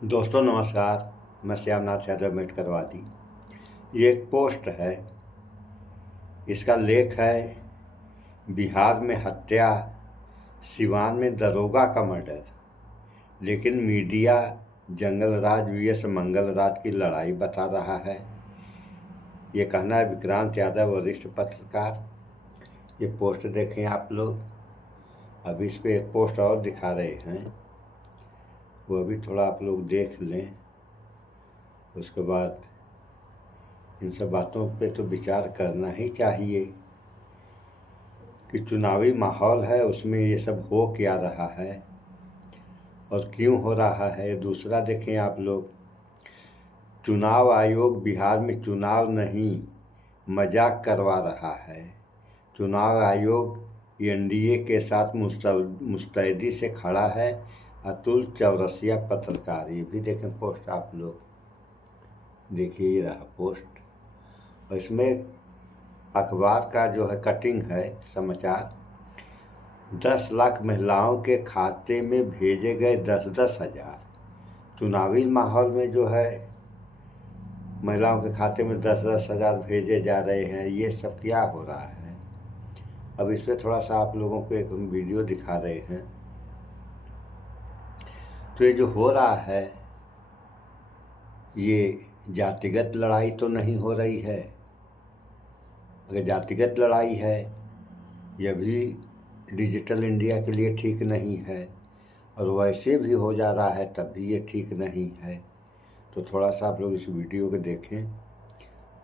दोस्तों नमस्कार। मैं श्यामनाथ यादव मेटकरवादी। ये एक पोस्ट है। इसका लेख है बिहार में हत्या, सिवान में दरोगा का मर्डर, लेकिन मीडिया जंगलराज वीएस मंगलराज की लड़ाई बता रहा है। ये कहना है विक्रांत यादव, वरिष्ठ पत्रकार। ये पोस्ट देखें आप लोग। अभी इस पर एक पोस्ट और दिखा रहे हैं, वो भी थोड़ा आप लोग देख लें। उसके बाद इन सब बातों पे तो विचार करना ही चाहिए कि चुनावी माहौल है, उसमें ये सब हो क्या रहा है और क्यों हो रहा है। दूसरा देखें आप लोग, चुनाव आयोग बिहार में चुनाव नहीं मजाक करवा रहा है। चुनाव आयोग एनडीए के साथ मुस्तैदी से खड़ा है। अतुल चौरसिया पत्रकार, ये भी देखें पोस्ट आप लोग। देखिए ये रहा पोस्ट, और इसमें अखबार का जो है कटिंग है समाचार। 10 लाख महिलाओं के खाते में भेजे गए 10-10 हज़ार। चुनावी माहौल में जो है महिलाओं के खाते में 10-10 हज़ार भेजे जा रहे हैं। ये सब क्या हो रहा है। अब इस पर थोड़ा सा आप लोगों को एक वीडियो दिखा रहे हैं। तो ये जो हो रहा है, ये जातिगत लड़ाई तो नहीं हो रही है। अगर जातिगत लड़ाई है, यह भी डिजिटल इंडिया के लिए ठीक नहीं है, और वैसे भी हो जा रहा है तब भी ये ठीक नहीं है। तो थोड़ा सा आप लोग इस वीडियो को देखें,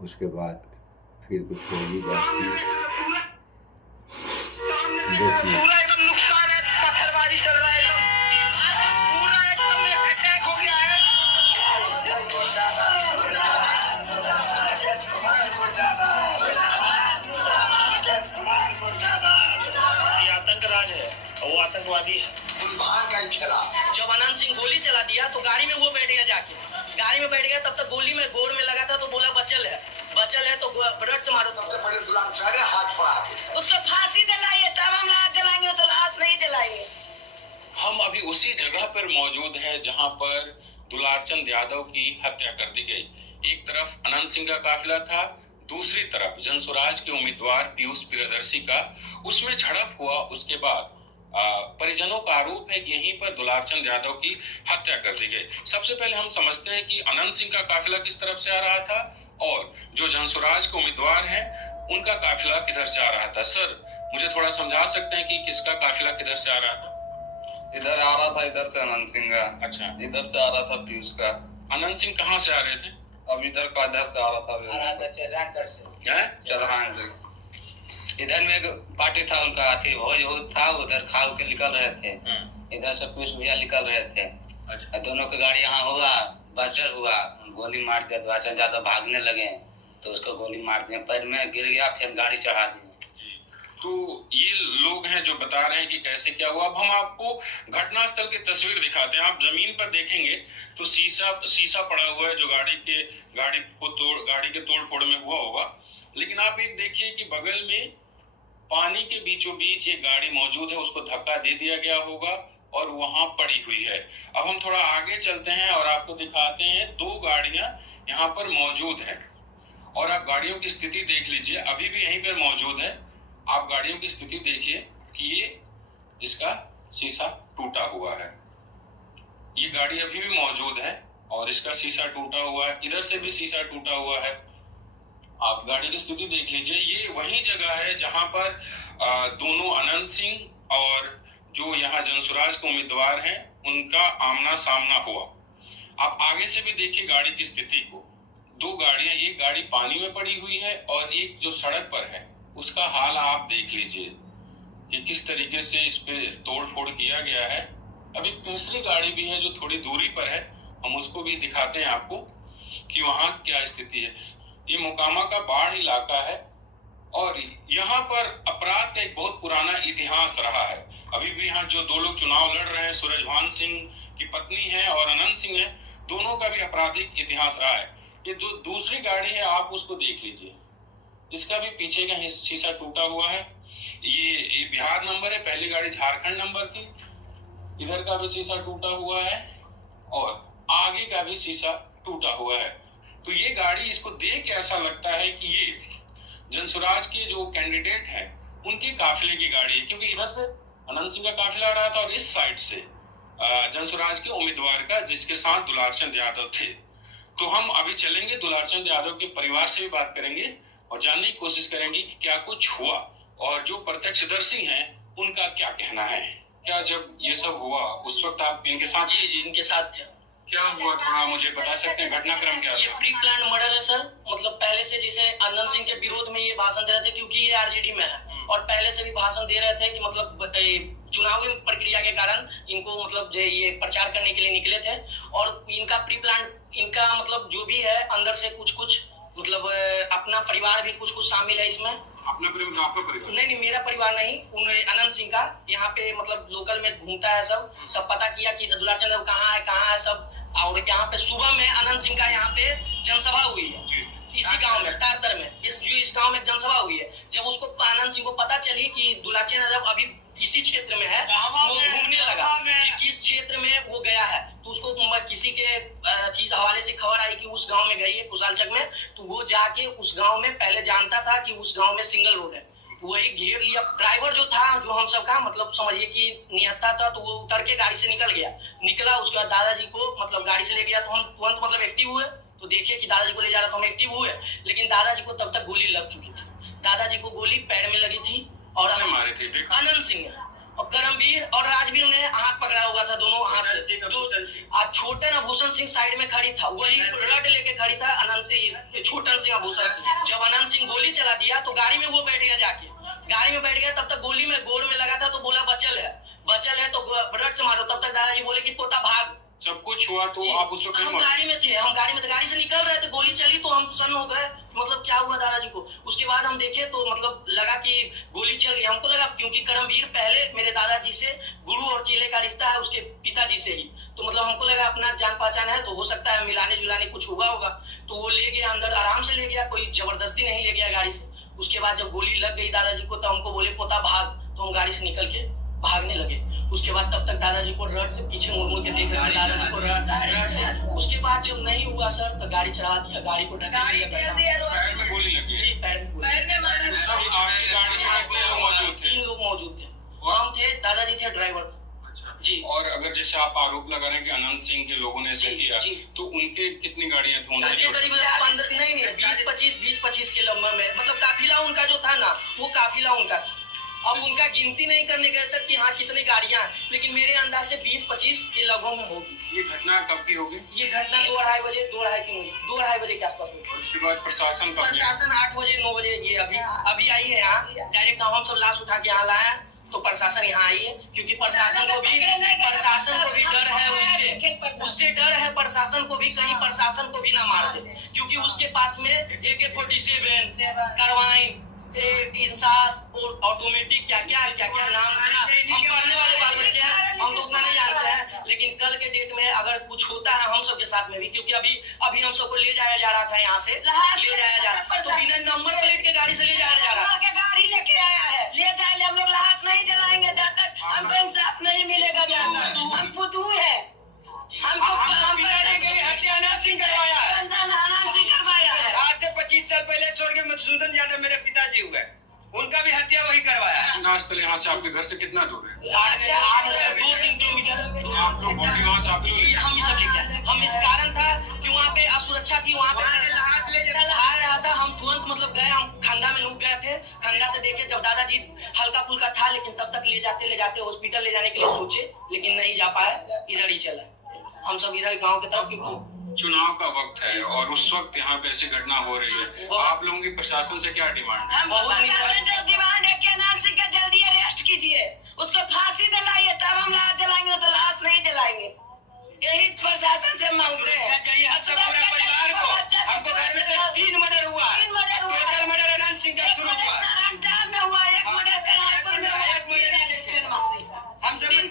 उसके बाद फिर कुछ होगी जाती है। देखिए नुकसान है, पत्थरबाजी चल रहा है, पूरा एकदम अटैक हो गया है। ये आतंकराज है, वो आतंकवादी है। जब अनंत सिंह गोली चला दिया तो गाड़ी में वो बैठ गया, जाके गाड़ी में बैठ गया। तब तक गोली में गोड़ में लगा था तो बोला बचल है तो ब्लड से मारो। सबसे पहले दुलार हाथ छोड़ा, उसको फांसी दिलाइए, तब हम लाश जलाएंगे, तो लाश नहीं जलाएंगे। हम अभी उसी जगह पर मौजूद है जहां पर दुलारचंद यादव की हत्या कर दी गई। एक तरफ अनंत सिंह का काफिला था, दूसरी तरफ जनसुराज के उम्मीदवार पीयूष प्रियदर्शी का। उसमें झड़प हुआ। उसके बाद परिजनों का आरोप है कि यहीं पर दुलारचंद यादव की हत्या कर दी गई। सबसे पहले हम समझते हैं कि अनंत सिंह का काफिला किस तरफ से आ रहा था और जो जनसुराज के उम्मीदवार हैं उनका काफिला किधर से आ रहा था। सर, मुझे थोड़ा समझा सकते हैं कि किसका काफिला किधर से आ रहा था? इधर आ रहा था, इधर से अनंत सिंह का। अच्छा, इधर से आ रहा था पीयूष का। अनंत सिंह कहाँ से आ रहे थे? अब इधर का इधर से आ रहा था, चरहान से। इधर में एक पार्टी था उनका, अथी भोज था, उधर खा के निकल रहे थे। इधर से पीयूष भैया निकल रहे थे। अच्छा। दोनों की गाड़ी यहाँ हुआ, बचर हुआ, गोली मार दिया। दुलारचंद ज्यादा भागने लगे तो उसको गोली मार दिया, पैर में गिर गया, फिर गाड़ी चढ़ा दी। तो ये लोग हैं जो बता रहे हैं कि कैसे क्या हुआ। अब हम आपको घटनास्थल की तस्वीर दिखाते हैं। आप जमीन पर देखेंगे तो शीशा पड़ा हुआ है जो गाड़ी के तोड़ फोड़ में हुआ होगा। लेकिन आप एक देखिए कि बगल में पानी के बीचों बीच एक गाड़ी मौजूद है, उसको धक्का दे दिया गया होगा और वहां पड़ी हुई है। अब हम थोड़ा आगे चलते हैं और आपको दिखाते हैं 2 गाड़ियां यहाँ पर मौजूद है, और आप गाड़ियों की स्थिति देख लीजिए। अभी भी यहीं पर मौजूद है। आप गाड़ियों की स्थिति देखिए कि ये इसका शीशा टूटा हुआ है। ये गाड़ी अभी भी मौजूद है और इसका शीशा टूटा हुआ है। इधर से भी शीशा टूटा हुआ है। आप गाड़ी की स्थिति देख लीजिए। ये वही जगह है जहां पर दोनों अनंत सिंह और जो यहाँ जनसुराज के उम्मीदवार हैं उनका आमना सामना हुआ। आप आगे से भी देखिए गाड़ी की स्थिति को। 2 गाड़ियां, एक गाड़ी पानी में पड़ी हुई है और एक जो सड़क पर है उसका हाल आप देख लीजिए कि किस तरीके से इस पे तोड़ फोड़ किया गया है। अभी तीसरी गाड़ी भी है जो थोड़ी दूरी पर है, हम उसको भी दिखाते हैं आपको कि वहां क्या स्थिति है। ये मोकामा का बाढ़ इलाका है और यहाँ पर अपराध का एक बहुत पुराना इतिहास रहा है। अभी भी यहाँ जो 2 लोग चुनाव लड़ रहे हैं, सूरजभान सिंह की पत्नी है और अनंत सिंह है, दोनों का भी आपराधिक इतिहास रहा है। ये जो दूसरी गाड़ी है आप उसको देख लीजिए, इसका भी पीछे का शीशा टूटा हुआ है। ये बिहार नंबर है, पहली गाड़ी झारखंड नंबर की, इधर का भी शीशा टूटा हुआ है और आगे का भी शीशा टूटा हुआ है। तो ये गाड़ी, इसको देख के ऐसा लगता है कि ये जनसुराज के जो कैंडिडेट हैं उनके काफिले की गाड़ी है, क्योंकि इधर से अनंत सिंह का काफिला आ रहा था और इस साइड से जनसुराज के उम्मीदवार का, जिसके साथ दुलार चंद यादव थे। तो हम अभी चलेंगे, दुलार चंद यादव के परिवार से भी बात करेंगे और जानने की कोशिश करेंगे कि क्या कुछ हुआ और जो प्रत्यक्षदर्शी हैं उनका क्या कहना है। क्या जब ये सब हुआ उस वक्त आप इनके साथ? जी इनके साथ थे। क्या हुआ, थोड़ा मुझे बता सकते हैं घटनाक्रम क्या ये था? प्री प्लान मर्डर है सर। मतलब पहले से जैसे आनंद सिंह के विरोध में ये भाषण दे रहे थे, क्योंकि ये आरजेडी में है और पहले से भी भाषण दे रहे थे कि मतलब चुनावी प्रक्रिया के कारण इनको मतलब ये प्रचार करने के लिए निकले थे। और इनका प्री प्लान, इनका मतलब जो भी है अंदर से कुछ मतलब अपना परिवार भी कुछ शामिल है इसमें। अपना परिवार? आपका परिवार? नहीं, मेरा परिवार नहीं, अनंत सिंह का। यहाँ पे मतलब लोकल में घूमता है, सब पता किया कि दुलार चंद कहाँ है सब। और यहाँ पे सुबह में अनंत सिंह का यहाँ पे जनसभा हुई है इसी गांव में, तारतर में। इस गांव में जनसभा हुई है। जब उसको अनंत सिंह को पता चली कि दुलार चंद यादव अभी इसी क्षेत्र में है, वो घूमने लगा कि किस क्षेत्र में वो गया है। तो उसको किसी के चीज हवाले से खबर आई कि उस गांव में गई है कुशालचक में। तो वो जाके उस गांव में, पहले जानता था कि उस गांव में सिंगल रोड है, वही घेर लिया। ड्राइवर जो था, जो हम सब का मतलब समझिए कि निहत्था था, तो वो उतर के गाड़ी से निकला। उसके बाद दादाजी को मतलब गाड़ी से ले गया। तो हम तुरंत मतलब एक्टिव हुए, तो देखिए कि दादाजी को ले जा रहा, तो हम एक्टिव हुए। लेकिन दादाजी को तब तक गोली लग चुकी थी। दादाजी को गोली पैर में लगी थी और मारे थे आनंद सिंह और करमवीर और राजवीर ने हाथ पकड़ा हुआ था, दोनों हाथ से। तो छोटन आभूषण सिंह साइड में खड़ी था, वही रड लेके खड़ी था अनंत सिंह, छोटन सिंह आभूषण सिंह। जब अनंत सिंह गोली चला दिया तो गाड़ी में वो बैठ गया, जाके गाड़ी में बैठ गया। तब तक गोली में गोड़ में लगा था, तो बोला बचल है तो रड से मारो। तब तक दादाजी बोले कि पोता भाग। सब कुछ हुआ तो आप उस वक्त? हम गाड़ी में थे, गाड़ी से निकल रहे थे, गोली चली तो हम सन्न हो गए, मतलब क्या हुआ दादाजी को। उसके बाद हम देखे तो मतलब लगा कि गोली चल गई। हमको लगा, क्योंकि करमवीर पहले मेरे दादाजी से गुरु और चेले का रिश्ता है, उसके पिताजी से ही। तो मतलब हमको लगा अपना जान पहचान है, तो हो सकता है मिलाने जुलाने कुछ हुआ होगा। तो वो ले गया अंदर, आराम से ले गया, कोई जबरदस्ती नहीं ले गया गाड़ी से। उसके बाद जब गोली लग गई दादाजी को, तो हमको बोले पोता भाग। तो हम गाड़ी से निकल के भागने लगे। उसके बाद तब तक दादाजी को रड से पीछे मुड़ के देख रहे थे, दादाजी को रड से। उसके बाद जब नहीं हुआ सर, तो गाड़ी चढ़ा दिया, गाड़ी को ढका दिया। पैर में गोली लगी? पैर में मारा। मौजूद थे? 3 लोग मौजूद थे। हम थे, दादाजी थे, ड्राइवर जी। और अगर जैसे आप आरोप लगा रहे हैं कि अनंत सिंह के लोगों ने ऐसा किया, तो उनके कितनी गाड़ियां थी? करीब 20-25 के लंबे में, मतलब काफिला उनका जो था ना, वो काफिला उनका था। अब उनका गिनती नहीं करने गए सर कि हाँ कितनी गाड़ियां हैं, लेकिन मेरे अंदाज से 20-25 के लगभग में होगी। ये घटना कब की होगी? ये घटना 2-2:30 बजे, 2-2:30 बजे के आसपास हुई। और उसके बाद प्रशासन 8 बजे 9 बजे ये अभी आई है यहाँ डायरेक्ट। हम सब लाश उठा के यहाँ लाए हैं, तो प्रशासन यहाँ आई है, क्योंकि प्रशासन को भी डर है, उससे डर है प्रशासन को भी, कहीं प्रशासन को भी ना मार दे। क्योंकि उसके पास में AK-47, कार्बाइन, इंसास और ऑटोमेटिक क्या क्या नाम सुना। हम पढ़ने वाले बाल बच्चे हैं, हम तो उतना नहीं जानते हैं। लेकिन कल के डेट में अगर कुछ होता है हम सबके साथ में भी, क्योंकि अभी हम सबको ले जाया जा रहा था, यहाँ से ले जाया जा रहा, तो बिना नंबर प्लेट के गाड़ी से ले जाया जा रहा, गाड़ी लेके आया है, ले जाए। हम लोग लाश नहीं जलाएंगे जब तक हमको इंसाफ नहीं मिलेगा। हम पुतू है, हमको हत्या अनंत सिंह करवाया है, अनंत सिंह करवाया है। आज से 25 साल पहले स्वर्गीय मधुसूदन यादव मेरे पिताजी हुए, उनका भी हत्या वही करवाया। घटनास्थल यहाँ से आपके घर से कितना दूर है? 2-3 किलोमीटर। आप लोग बॉडी वहाँ से आप लोग? हम सब लेके आए। हम इस कारण था कि वहाँ पे असुरक्षा थी, वहाँ पे आ रहा था। हम तुरंत मतलब गए, हम खंडा में लूट गए थे। खंडा से देखे जब दादाजी हल्का फुल्का था, लेकिन तब तक ले जाते हॉस्पिटल ले जाने के लिए सोचे, लेकिन नहीं जा पाए, इधर ही चला। हम सब इधर गाँव के तरफ, क्योंकि चुनाव का वक्त है और उस वक्त यहाँ पे ऐसी घटना हो रही है, आप लोगों की प्रशासन से क्या डिमांड है? हम डिमांड है कि अनंत सिंह का जल्दी अरेस्ट कीजिए, उसको फांसी दिलाइए, तब हम लाश जलाएंगे, तो लाश नहीं जलाएंगे। यही प्रशासन से मांगते हैं। परिवार को, हमको घर में 3 मर्डर हुआ, टोटल मर्डर अनंत सिंह का शुरू हुआ, में हुआ, 1 मर्डर करारपुर में हुआ, 1 मर्डर हम सब 3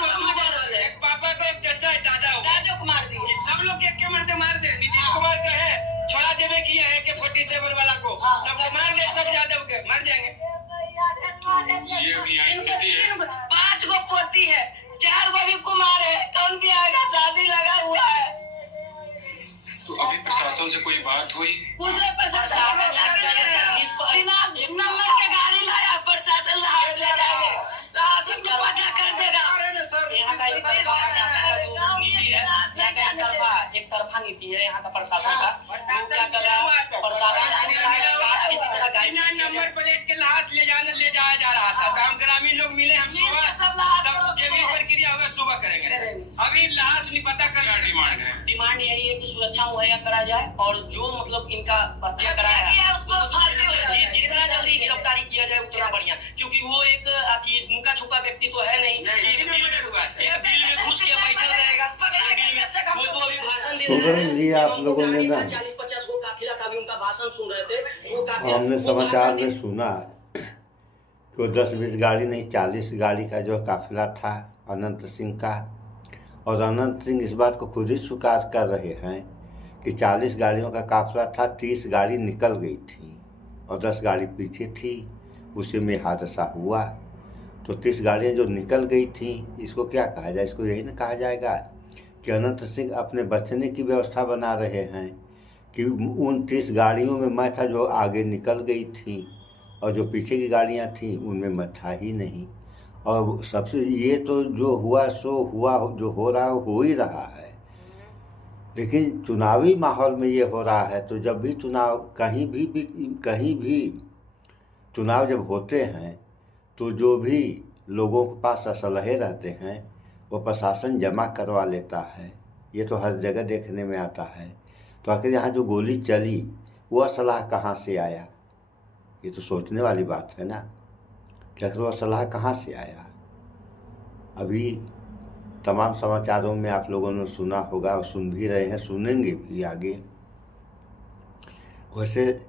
मर्डर हो गए। एक पापा को, एक चचा, एक दादा हो, दादो को मार दिए। सब लोग एक के मरते मार दे। नीतीश कुमार का है, छोड़ा देवे किया है AK-47 वाला को, सबको मार दे, सब यादव के मर जाएंगे। ये भी यहाँ स्थिति है। 5 गो पोती है, 4 गो भी कुमार है, कौन भी आएगा? शादी लगा हुआ है। प्रशासन से कोई बात हुई? मुझे प्रशासन नंबर के गाड़ी लाया, प्रशासन लाश ले जाएंगे, लाश हमको पता कर देगा। यहाँ का एक तरफा नीति है यहाँ का प्रशासन का। वो क्या कर रहा है, प्रशासन किसी तरह गाड़ी नंबर प्लेट के लाश ले जाया जा रहा था। तो हम ग्रामीण लोग मिले, हम सुबह सब जो भी प्रक्रिया होगा सुबह करेंगे। अभी लाश नहीं पता कर। डिमांड है? डिमांड यही है कि सुरक्षा मुहैया करा जाए और जो मतलब इनका हत्या कराया है उसको फांसी हो जाए। जितना जल्दी गिरफ्तारी किया जाए उतना बढ़िया, क्योंकि वो एक नुका छुपा व्यक्ति तो है नहीं कि एक बिल में घुस के बैठल रहेगा। वो तो अभी भाषण दे सुन लिया आप लोगों ने ना? 40-50 वो काफिला का भी उनका भाषण सुन रहे थे। वो काफिला हमने समाचार में सुना कि 10-20 गाड़ी नहीं 40 गाड़ी का जो काफिला था अनंत सिंह का, और अनंत सिंह इस बात को खुद ही स्वीकार कर रहे हैं कि 40 गाड़ियों का काफिला था, 30 गाड़ी निकल गई थी और 10 गाड़ी पीछे थी। उसी में हादसा हुआ। तो 30 गाड़ियाँ जो निकल गई थी, इसको क्या कहा जाए? इसको यही ना कहा जाएगा कि अनंत सिंह अपने बचने की व्यवस्था बना रहे हैं कि उन 30 गाड़ियों में मैं था जो आगे निकल गई थी, और जो पीछे की गाड़ियाँ थीं उनमें मैं था ही नहीं। और सबसे ये तो जो हुआ सो हुआ, जो हो रहा हो ही रहा है। लेकिन चुनावी माहौल में ये हो रहा है, तो जब भी चुनाव कहीं भी चुनाव जब होते हैं तो जो भी लोगों के पास असलहे रहते हैं वो प्रशासन जमा करवा लेता है। ये तो हर जगह देखने में आता है। तो आखिर यहाँ जो गोली चली वो असलहा कहाँ से आया? ये तो सोचने वाली बात है ना कि आखिर वो असलहा कहाँ से आया। अभी तमाम समाचारों में आप लोगों ने सुना होगा और सुन भी रहे हैं, सुनेंगे भी आगे। वैसे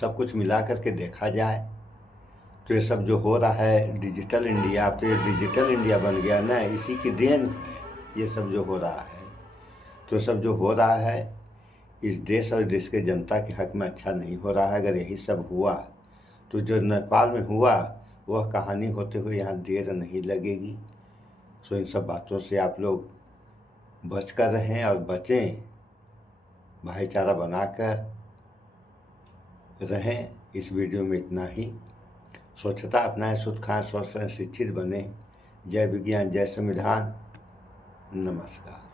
सब कुछ मिला करके देखा जाए तो ये सब जो हो रहा है डिजिटल इंडिया, अब तो ये डिजिटल इंडिया बन गया ना, इसी की देन है ये सब जो हो रहा है। तो सब जो हो रहा है इस देश और देश के जनता के हक में अच्छा नहीं हो रहा है। अगर यही सब हुआ तो जो नेपाल में हुआ वह कहानी होते हुए यहाँ देर नहीं लगेगी। सो इन सब बातों से आप लोग बच कर रहें और बचें, भाईचारा बनाकर रहें। इस वीडियो में इतना ही। स्वच्छता अपनाएं, शुद्ध खाएं, स्वस्थ रहें, शिक्षित बने। जय विज्ञान, जय संविधान। नमस्कार।